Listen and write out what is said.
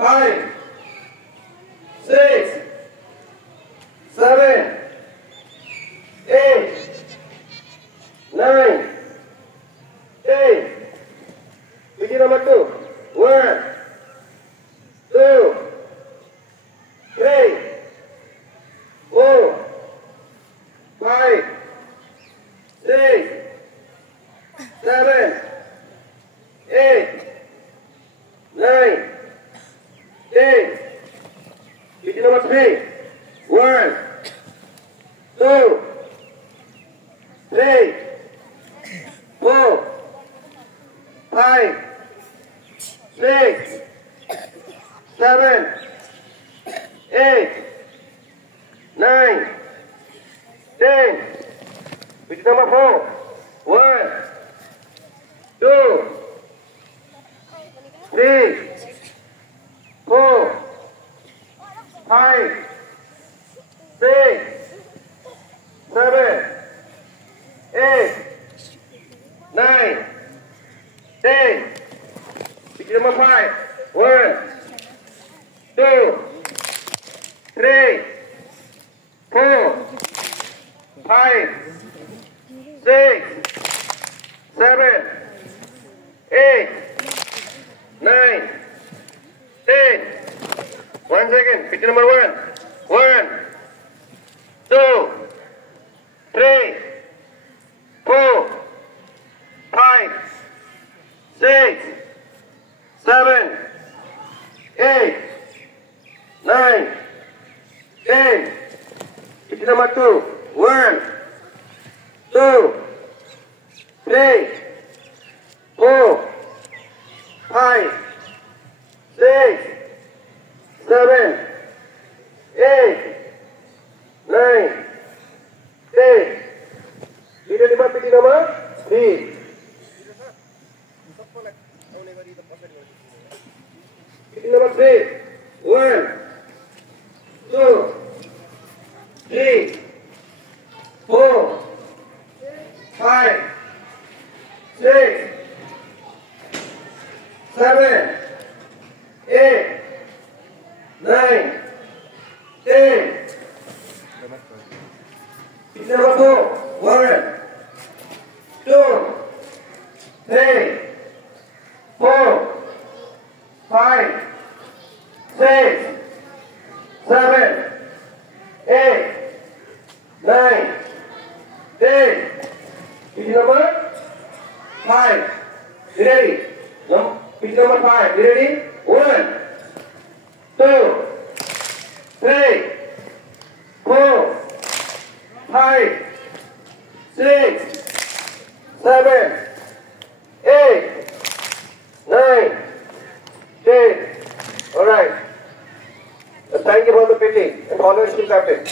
5, 6, 7, 8, 9, 10. PT number 2. 1, 2, 3, 4, 5, 6, 7, 8, 9, 10. PT number 3. 1, 2, 3, 4, 5, 6, 7, 8, 9, 10. PT number 4. 1, 2, 3, 4, 5, 6, 7, 8, 9, 10. PT number 5. 1, 2, 3, 4, 5, 6, 7, 8, 9, 10. 1 second. PT number 1. 1, 2, 3, 4, 5, 6, 7, 8, 9, 10. PT number 2. 1, 2, 3, 4, 5, 6, 7, 8, 9, 10. PT number 3. PT number 3. 1, 2, 3, 4, 5, 6, 7, 8, 9, 10. PT number 4. 1, 2, 3, 4, 5, 6, 7, 8, 9, 10. PT number 5. You ready? No. PT number 5. You ready? 1, 2, 3, 4, 5, 6, 7, 8, 9, 10. All right. Thank you for the PT and always keep captain.